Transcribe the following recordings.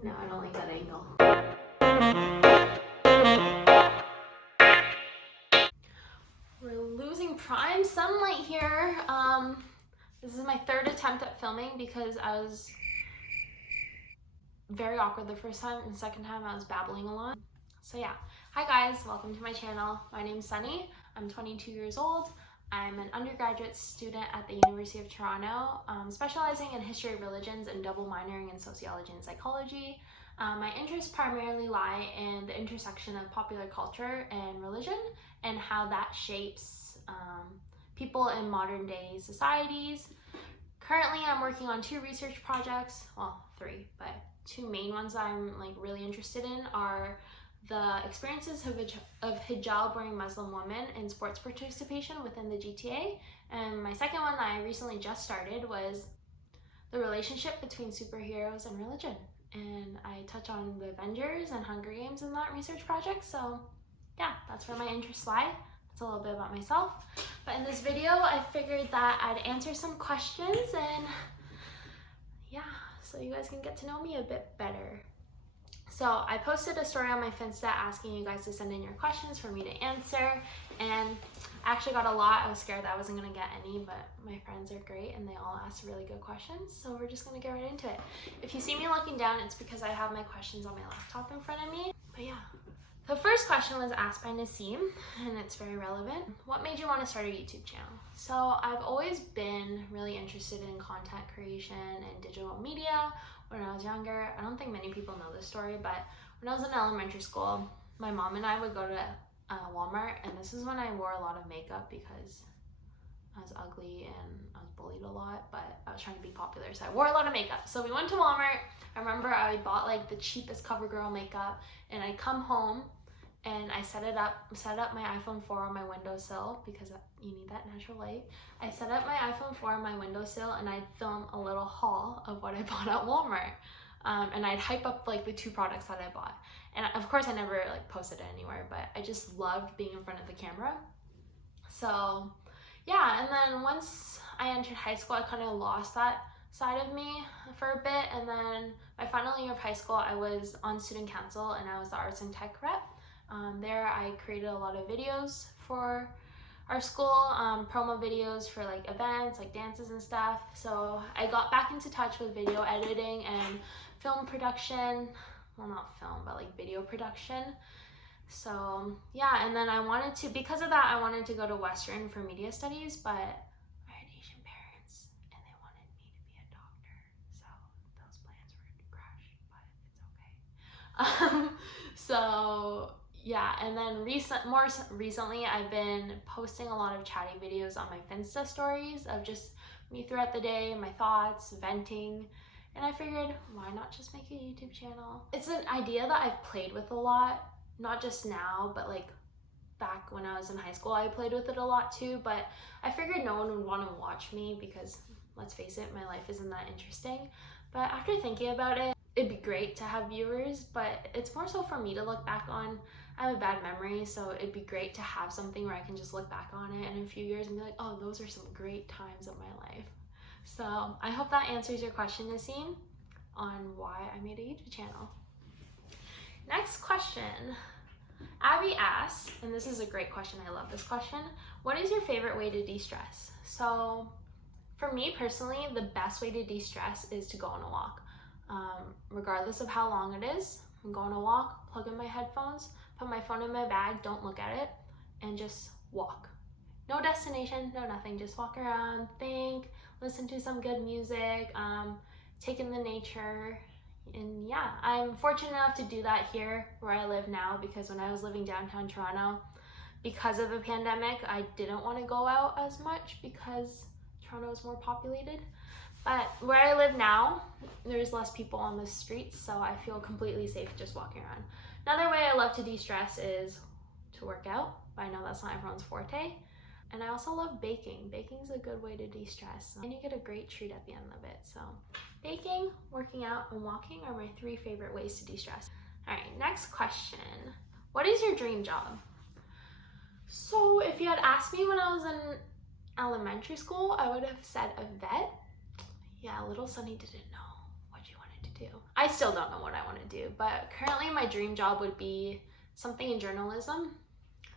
No, I don't like that angle. We're losing prime sunlight here. This is my third attempt at filming because I was very awkward the first time, and the second time I was babbling a lot. So yeah, hi guys, welcome to my channel. My name's Sunny. I'm 22 years old. I'm an undergraduate student at the University of Toronto, specializing in history of religions and double minoring in sociology and psychology. My interests primarily lie in the intersection of popular culture and religion and how that shapes people in modern day societies. Currently, I'm working on 2 research projects, well, 3, but 2 main ones I'm really interested in are the experiences of hijab-wearing Muslim women in sports participation within the GTA, and my second one that I recently just started was the relationship between superheroes and religion. And I touch on the Avengers and Hunger Games in that research project, so yeah, that's where my interests lie. That's a little bit about myself. But in this video, I figured that I'd answer some questions and yeah, so you guys can get to know me a bit better. So I posted a story on my Finsta asking you guys to send in your questions for me to answer, and I actually got a lot. I was scared that I wasn't gonna get any, but my friends are great and they all asked really good questions, so we're just gonna get right into it. If you see me looking down, it's because I have my questions on my laptop in front of me. But yeah. The first question was asked by Naseem, and it's very relevant. What made you want to start a YouTube channel? So I've always been really interested in content creation and digital media when I was younger. I don't think many people know this story, but when I was in elementary school, my mom and I would go to Walmart, and this is when I wore a lot of makeup because I was ugly and I was bullied a lot, but I was trying to be popular, so I wore a lot of makeup. So we went to Walmart. I remember I bought like the cheapest CoverGirl makeup, and I'd come home and I set up my iPhone 4 on my windowsill because you need that natural light. I set up my iPhone 4 on my windowsill and I'd film a little haul of what I bought at Walmart. And I'd hype up like the 2 products that I bought. And of course I never like posted it anywhere, but I just loved being in front of the camera. So yeah, and then once I entered high school, I kind of lost that side of me for a bit. And then my final year of high school, I was on student council and I was the arts and tech rep. There I created a lot of videos for our school, promo videos for like events, like dances and stuff. So I got back into touch with video editing and film production. Well, not film, but like video production. So yeah, and then because of that, I wanted to go to Western for media studies, but I had Asian parents and they wanted me to be a doctor. So those plans were crushed, but it's okay. So yeah, and then more recently, I've been posting a lot of chatty videos on my Finsta stories of just me throughout the day, my thoughts, venting, and I figured, why not just make a YouTube channel? It's an idea that I've played with a lot, not just now, but like back when I was in high school, I played with it a lot too, but I figured no one would want to watch me because, let's face it, my life isn't that interesting. But after thinking about it, it'd be great to have viewers, but it's more so for me to look back on. I have a bad memory, so it'd be great to have something where I can just look back on it in a few years and be like, oh, those are some great times of my life. So I hope that answers your question, Naseem, on why I made a YouTube channel. Next question. Abby asks, and this is a great question, I love this question, what is your favorite way to de-stress? So for me personally, the best way to de-stress is to go on a walk. Regardless of how long it is, I'm going on a walk, plug in my headphones, put my phone in my bag, don't look at it, and just walk. No destination, no nothing, just walk around, think, listen to some good music, take in the nature. And yeah, I'm fortunate enough to do that here where I live now, because when I was living downtown Toronto, because of the pandemic, I didn't want to go out as much because Toronto is more populated. But where I live now, there's less people on the streets, so I feel completely safe just walking around. Another way I love to de-stress is to work out, but I know that's not everyone's forte. And I also love baking. Baking is a good way to de-stress, and you get a great treat at the end of it. So baking, working out, and walking are my 3 favorite ways to de-stress. All right, next question. What is your dream job? So if you had asked me when I was in elementary school, I would have said a vet. Yeah, little Sunny didn't know what she wanted to do. I still don't know what I want to do, but currently my dream job would be something in journalism,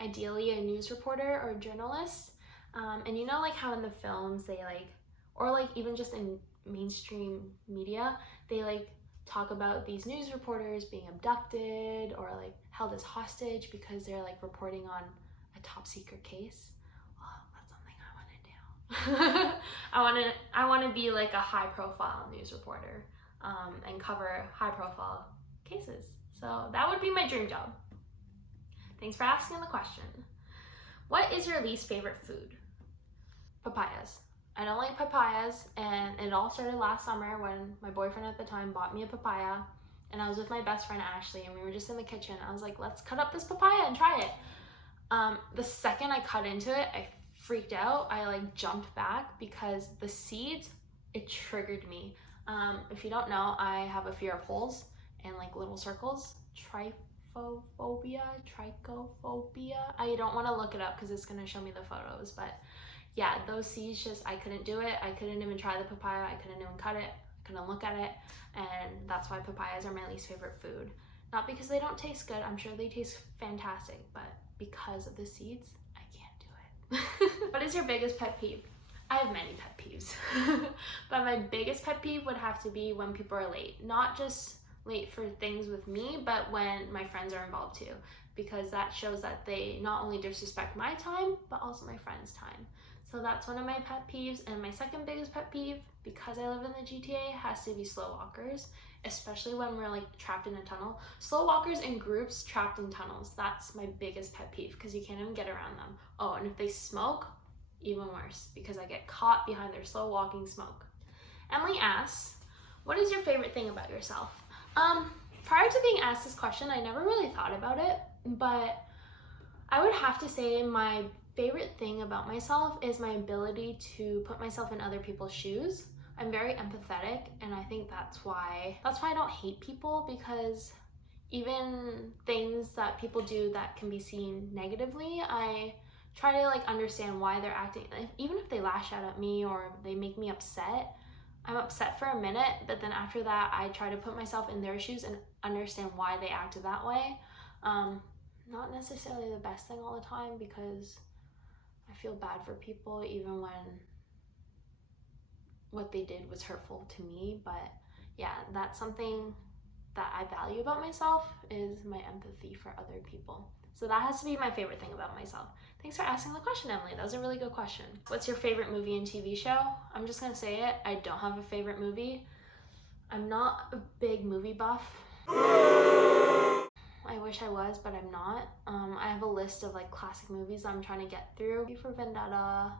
ideally a news reporter or journalist. And you know, like how in the films they like, or like even just in mainstream media, they like talk about these news reporters being abducted or like held as hostage because they're like reporting on a top secret case. Well, that's something I want to do. I want to be like a high profile news reporter, and cover high profile cases. So that would be my dream job. Thanks for asking the question. What is your least favorite food? Papayas. I don't like papayas, and it all started last summer when my boyfriend at the time bought me a papaya, and I was with my best friend Ashley, and we were just in the kitchen. I was like, let's cut up this papaya and try it. The second I cut into it, I freaked out. I like jumped back because the seeds, it triggered me. If you don't know, I have a fear of holes and like little circles. Trichophobia. I don't want to look it up because it's going to show me the photos, but yeah, those seeds, just, I couldn't do it. I couldn't even try the papaya. I couldn't even cut it. I couldn't look at it. And that's why papayas are my least favorite food. Not because they don't taste good. I'm sure they taste fantastic, but because of the seeds, I can't do it. What is your biggest pet peeve? I have many pet peeves, but my biggest pet peeve would have to be when people are late. Not just late for things with me, but when my friends are involved too, because that shows that they not only disrespect my time, but also my friends' time. So that's one of my pet peeves. And my second biggest pet peeve, because I live in the GTA, has to be slow walkers, especially when we're like trapped in a tunnel. Slow walkers in groups trapped in tunnels. That's my biggest pet peeve because you can't even get around them. Oh, and if they smoke, even worse, because I get caught behind their slow walking smoke. Emily asks, what is your favorite thing about yourself? Prior to being asked this question, I never really thought about it, but I would have to say my favorite thing about myself is my ability to put myself in other people's shoes. I'm very empathetic, and I think that's why I don't hate people, because even things that people do that can be seen negatively, I try to like understand why they're acting. Even if they lash out at me or they make me upset, I'm upset for a minute, but then after that I try to put myself in their shoes and understand why they acted that way. Not necessarily the best thing all the time, because I feel bad for people even when what they did was hurtful to me. But yeah, that's something that I value about myself, is my empathy for other people. So that has to be my favorite thing about myself. Thanks for asking the question, Emily. That was a really good question. What's your favorite movie and TV show? I'm just gonna say it, I don't have a favorite movie. I'm not a big movie buff. I wish I was, but I'm not. I have a list of like classic movies that I'm trying to get through. V for Vendetta,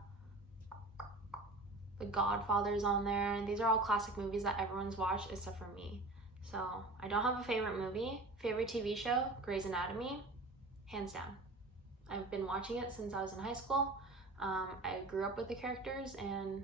The Godfather's on there, and these are all classic movies that everyone's watched except for me. So I don't have a favorite movie. Favorite TV show, Grey's Anatomy, hands down. I've been watching it since I was in high school. I grew up with the characters, and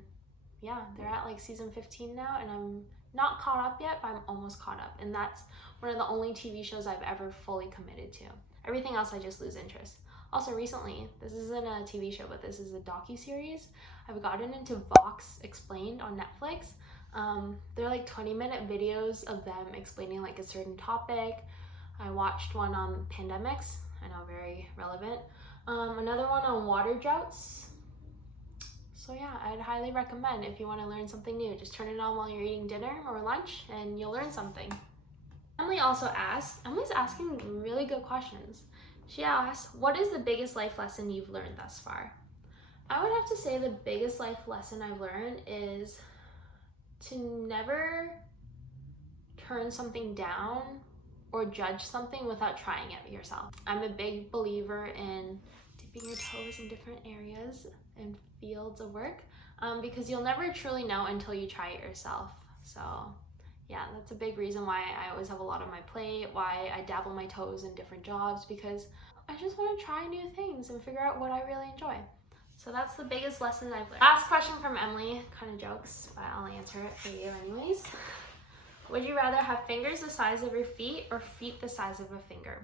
yeah, they're at like season 15 now, and I'm not caught up yet, but I'm almost caught up. And that's one of the only TV shows I've ever fully committed to. Everything else I just lose interest. Also recently, this isn't a TV show, but this is a docu-series. I've gotten into Vox Explained on Netflix. They're like 20-minute videos of them explaining like a certain topic. I watched one on pandemics, I know, very relevant. Another one on water droughts. So yeah, I'd highly recommend if you want to learn something new. Just turn it on while you're eating dinner or lunch and you'll learn something. Emily also asked, Emily's asking really good questions. She asked, what is the biggest life lesson you've learned thus far? I would have to say the biggest life lesson I've learned is to never turn something down or judge something without trying it yourself. I'm a big believer in dipping your toes in different areas and fields of work, because you'll never truly know until you try it yourself. So yeah, that's a big reason why I always have a lot on my plate, why I dabble my toes in different jobs, because I just want to try new things and figure out what I really enjoy. So that's the biggest lesson I've learned. Last question from Emily, kind of jokes, but I'll answer it for you anyways. Would you rather have fingers the size of your feet or feet the size of a finger?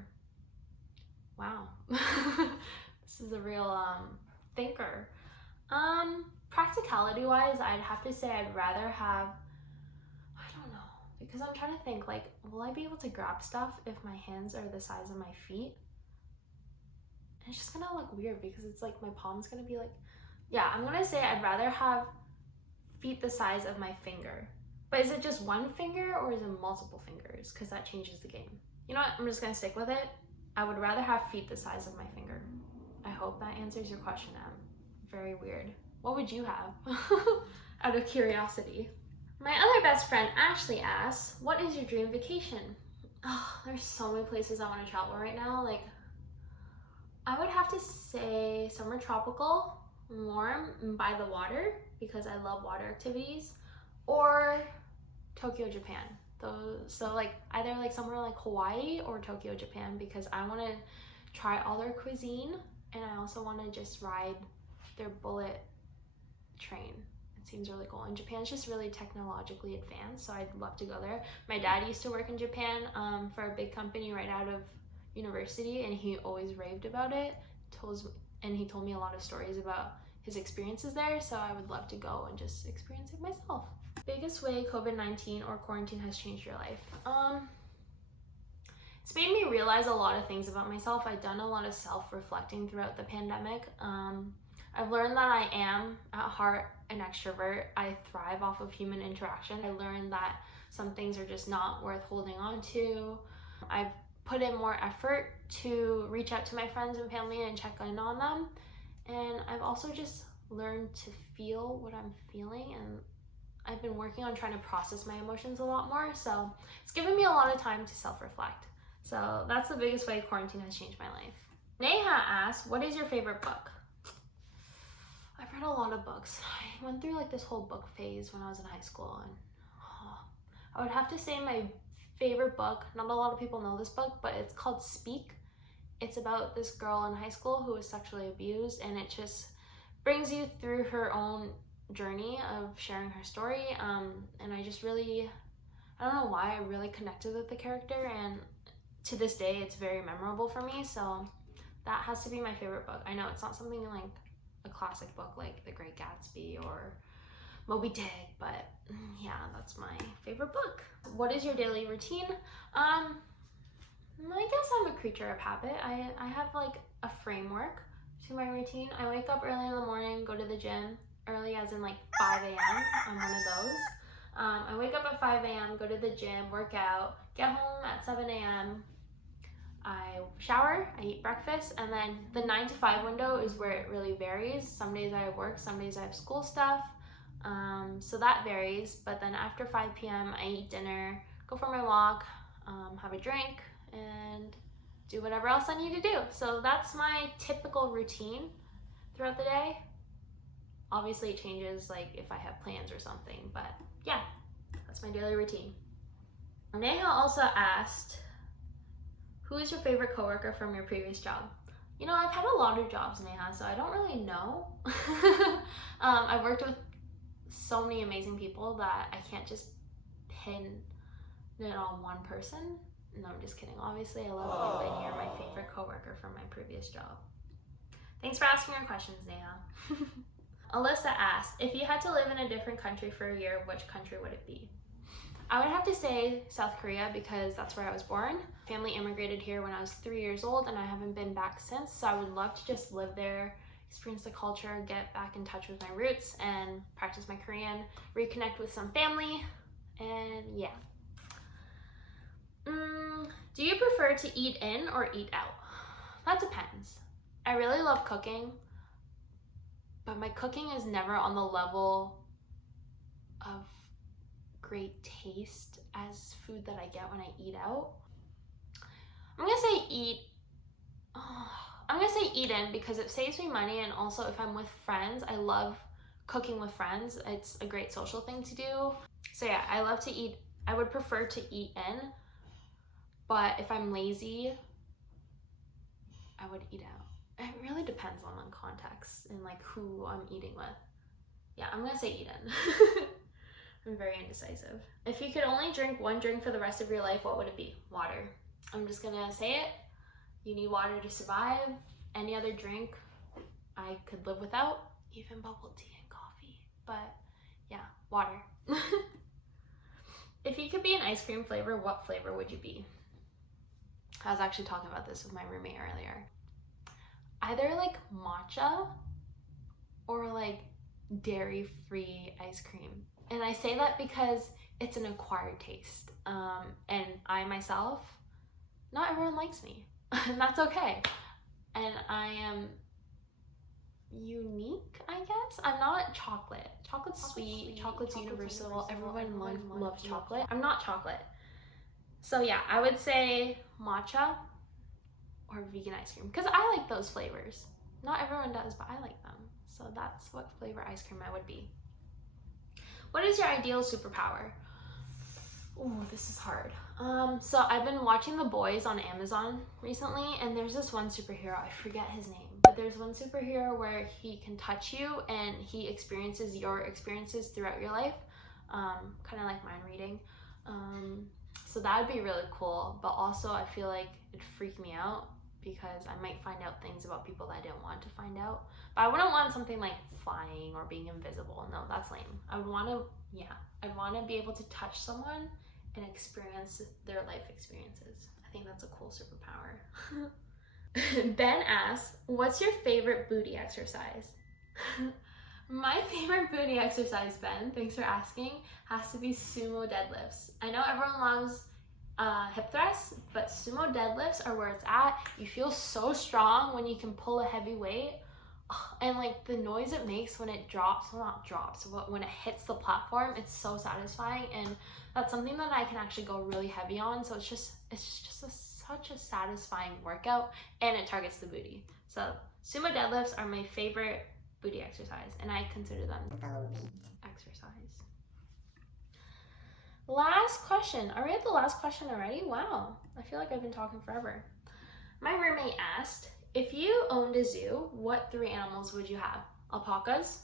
Wow. This is a real thinker. Practicality wise, I'd have to say I'd rather have, I don't know, because I'm trying to think, like, will I be able to grab stuff if my hands are the size of my feet? And it's just gonna look weird because it's like my palm's gonna be like, yeah, I'm gonna say I'd rather have feet the size of my finger. But is it just one finger or is it multiple fingers? Because that changes the game. You know what? I'm just gonna stick with it. I would rather have feet the size of my finger. I hope that answers your question, Em. Very weird. What would you have? Out of curiosity. My other best friend, Ashley, asks, what is your dream vacation? Oh, there's so many places I want to travel right now. Like, I would have to say somewhere tropical, warm, and by the water, because I love water activities, or Tokyo, Japan. So like either like somewhere like Hawaii or Tokyo, Japan, because I want to try all their cuisine, and I also want to just ride their bullet train. It seems really cool, and Japan's just really technologically advanced, so I'd love to go there. My dad used to work in Japan for a big company right out of university, and he always raved about it. He told me a lot of stories about his experiences there, so I would love to go and just experience it myself. Biggest way COVID-19 or quarantine has changed your life? It's made me realize a lot of things about myself. I've done a lot of self-reflecting throughout the pandemic. I've learned that I am at heart an extrovert. I thrive off of human interaction. I learned that some things are just not worth holding on to. I've put in more effort to reach out to my friends and family and check in on them. And I've also just learned to feel what I'm feeling, and I've been working on trying to process my emotions a lot more. So it's given me a lot of time to self-reflect. So that's the biggest way quarantine has changed my life. Neha asks, what is your favorite book? I've read a lot of books. I went through like this whole book phase when I was in high school, and I would have to say my favorite book, not a lot of people know this book, but it's called Speak. It's about this girl in high school who was sexually abused, and it just brings you through her own journey of sharing her story. And I just really, I don't know why, I really connected with the character, and to this day it's very memorable for me. So that has to be my favorite book. I know it's not something like a classic book like The Great Gatsby or Moby Dick, but yeah, that's my favorite book. What is your daily routine? I guess I'm a creature of habit. I have like a framework to my routine. I wake up early in the morning, go to the gym, early as in like 5 a.m. I'm one of those. I wake up at 5 a.m., go to the gym, work out, get home at 7 a.m. I shower, I eat breakfast, and then the 9 to 5 window is where it really varies. Some days I have work, some days I have school stuff. So that varies, but then after 5 p.m. I eat dinner, go for my walk, have a drink, and do whatever else I need to do. So that's my typical routine throughout the day. Obviously it changes like if I have plans or something, but yeah, that's my daily routine. Neha also asked, who is your favorite coworker from your previous job? You know, I've had a lot of jobs, Neha, so I don't really know. I've worked with so many amazing people that I can't just pin it on one person. No, I'm just kidding. Obviously, I love you, and you're my favorite coworker from my previous job. Thanks for asking your questions, Neha. Alyssa asked, if you had to live in a different country for a year, which country would it be? I would have to say South Korea, because that's where I was born. Family immigrated here when I was 3 years old, and I haven't been back since, so I would love to just live there, experience the culture, get back in touch with my roots, and practice my Korean, reconnect with some family, and yeah. Do you prefer to eat in or eat out? That depends. I really love cooking, but my cooking is never on the level of great taste as food that I get when I eat out. I'm gonna say eat in because it saves me money, and also if I'm with friends, I love cooking with friends. It's a great social thing to do. So yeah, I love to eat. I would prefer to eat in, but if I'm lazy, I would eat out. It really depends on the context and like who I'm eating with. Yeah, I'm gonna say eat in. I'm very indecisive. If you could only drink one drink for the rest of your life, what would it be? Water. I'm just gonna say it. You need water to survive. Any other drink I could live without, even bubble tea and coffee. But yeah, water. If you could be an ice cream flavor, what flavor would you be? I was actually talking about this with my roommate earlier. Either like matcha or like dairy-free ice cream. And I say that because it's an acquired taste. And I myself, not everyone likes me, and that's okay. And I am unique, I guess. I'm not chocolate. Chocolate's sweet, chocolate's universal. Everyone loves chocolate. I'm not chocolate. So yeah, I would say matcha or vegan ice cream because I like those flavors. Not everyone does, but I like them. So that's what flavor ice cream I would be. What is your ideal superpower? Oh, this is hard. So I've been watching The Boys on Amazon recently, and there's this one superhero, I forget his name, but there's one superhero where he can touch you and he experiences your experiences throughout your life, kind of like mind reading. So that would be really cool, but also I feel like it'd freak me out because I might find out things about people that I didn't want to find out. But I wouldn't want something like flying or being invisible. No, that's lame. I'd want to be able to touch someone and experience their life experiences. I think that's a cool superpower. Ben asks, what's your favorite booty exercise? My favorite booty exercise, Ben, thanks for asking, has to be sumo deadlifts. I know everyone loves hip thrusts, but sumo deadlifts are where it's at. You feel so strong when you can pull a heavy weight. And like the noise it makes when it drops, well not drops, but when it hits the platform, it's so satisfying, and that's something that I can actually go really heavy on. So it's just such a satisfying workout, and it targets the booty. So sumo deadlifts are my favorite booty exercise, and I consider them exercise. Last question. Are we at the last question already? Wow, I feel like I've been talking forever. My roommate asked, if you owned a zoo, what 3 animals would you have? Alpacas,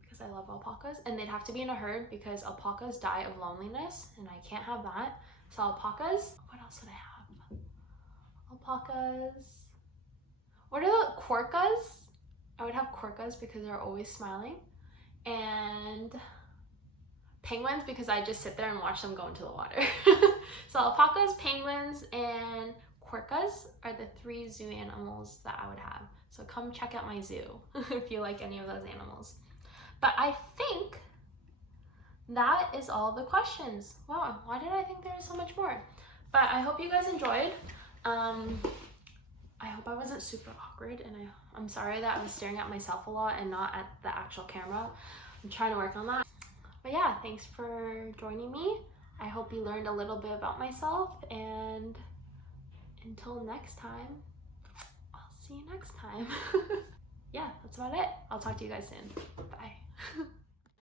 because I love alpacas, and they'd have to be in a herd because alpacas die of loneliness, and I can't have that. So alpacas. What else would I have? Alpacas. What are the quokkas? I would have quokkas because they're always smiling. And penguins because I just sit there and watch them go into the water. So alpacas, penguins, and quokkas are the 3 zoo animals that I would have. So come check out my zoo if you like any of those animals. But I think that is all the questions. Wow, why did I think there was so much more? But I hope you guys enjoyed. I hope I wasn't super awkward, and I'm sorry that I was staring at myself a lot and not at the actual camera. I'm trying to work on that. But yeah, thanks for joining me. I hope you learned a little bit about myself, and until next time, I'll see you next time. Yeah, that's about it. I'll talk to you guys soon. Bye.